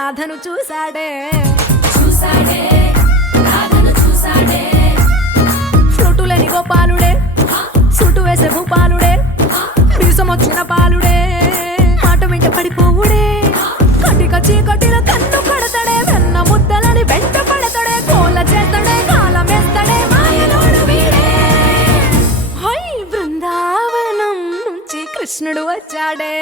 రాధను చూసాడే ఫ్లూటులేని గోపాలుడే సూటు వేసే భూపాలుడే మీసమొచ్చిన పాలుడే మాట వెంట పడిపోవుడే కటిక చీకటిలో కన్ను కడతాడే వెన్న ముద్దలని వెంట పడతాడే కోల చేస్తాడే కాలమేస్తాడే మాయలోడు వీడే హై బృందావనం నుంచి కృష్ణుడు వచ్చాడే